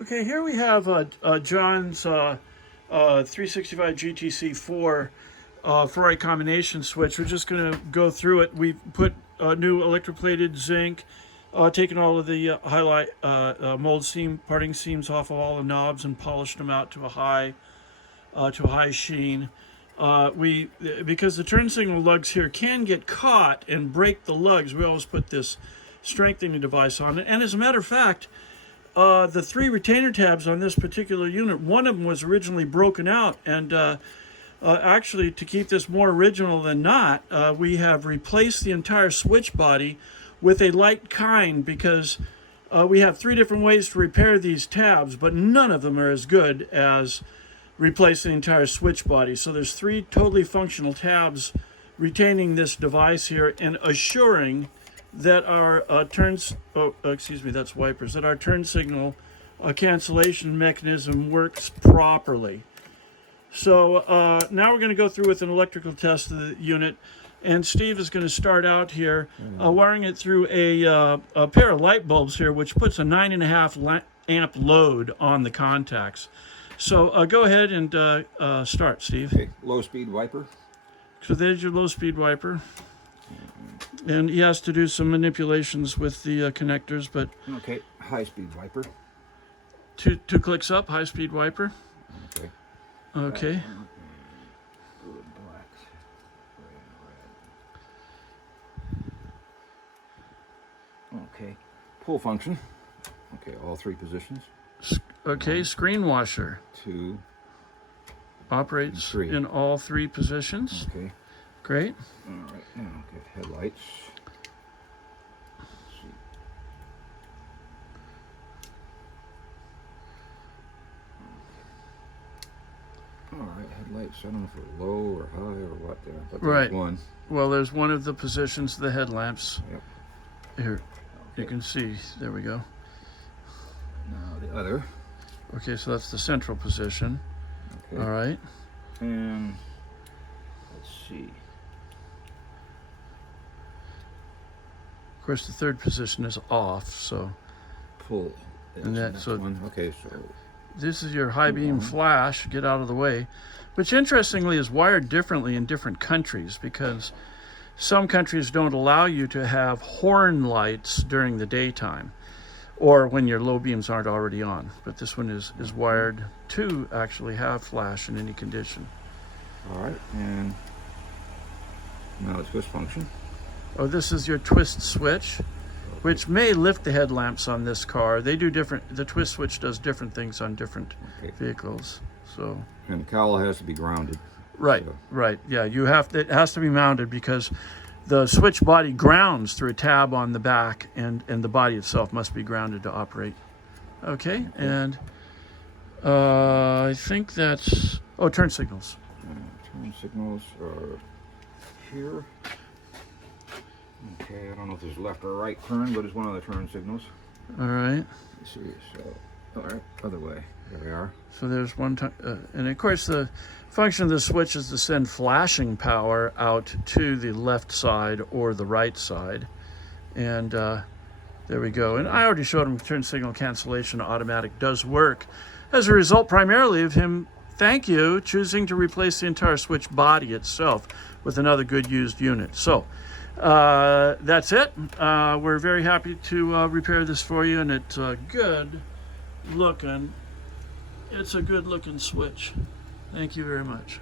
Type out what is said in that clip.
Okay, here we have John's 365 GTC4 Ferrari combination switch. We're just going to go through it. We've put new electroplated zinc, taken all of the highlight mold seam parting seams off of all the knobs and polished them out to a high sheen. Because the turn signal lugs here can get caught and break the lugs, we always put this strengthening device on it. And as a matter of fact, the three retainer tabs on this particular unit, one of them was originally broken out, and actually, to keep this more original than not, we have replaced the entire switch body with a light kind, because we have three different ways to repair these tabs, but none of them are as good as replacing the entire switch body. So there's three totally functional tabs retaining this device here and assuring that our that's wipers, that our turn signal cancellation mechanism works properly. So now we're going to go through with an electrical test of the unit, and Steve is going to start out here wiring it through a pair of light bulbs here, which puts a 9.5 amp load on the contacts. So go ahead and start, Steve. Okay, low speed wiper. So there's your low speed wiper. And he has to do some manipulations with the connectors, but... Okay, high-speed wiper. Two clicks up, high-speed wiper. Okay. Okay. Good black. Red. Okay, pull function. Okay, all three positions. Okay, screen washer. 2. Operates 3. in all three positions. Okay. Great. All right, now get headlights. Let's see. All right, headlights. I don't know if they're low or high or what there, but there's Right. one. Well, there's one of the positions of the headlamps. Yep. Here, Okay. you can see. There we go. Now the other. Okay, so that's the central position. Okay. All right. And let's see. Of course, the third position is off, so Pull. And the that- next so- one. Okay, so this is your high beam on. flash, get out of the way, which interestingly is wired differently in different countries, because some countries don't allow you to have horn lights during the daytime or when your low beams aren't already on. But this one is wired to actually have flash in any condition. all right, and now it's twist function. Oh, this is your twist switch, which may lift the headlamps on this car. They do different, the twist switch does different things on different Okay. vehicles. So And the cowl has to be grounded. right, So- right. Yeah, you have to, it has to be mounted, because the switch body grounds through a tab on the back, and the body itself must be grounded to operate. Okay, and I think that's, oh, turn signals. Turn signals are here. Okay, I don't know if there's left or right turn, but it's one of the turn signals. All right, Let's see, so, all right, other way. There we are. so there's one time, and of course the function of the switch is to send flashing power out to the left side or the right side. And there we go. And I already showed him turn signal cancellation automatic does work as a result primarily of him, thank you, choosing to replace the entire switch body itself with another good used unit. So that's it. We're very happy to repair this for you, and it's a good looking switch. Thank you very much.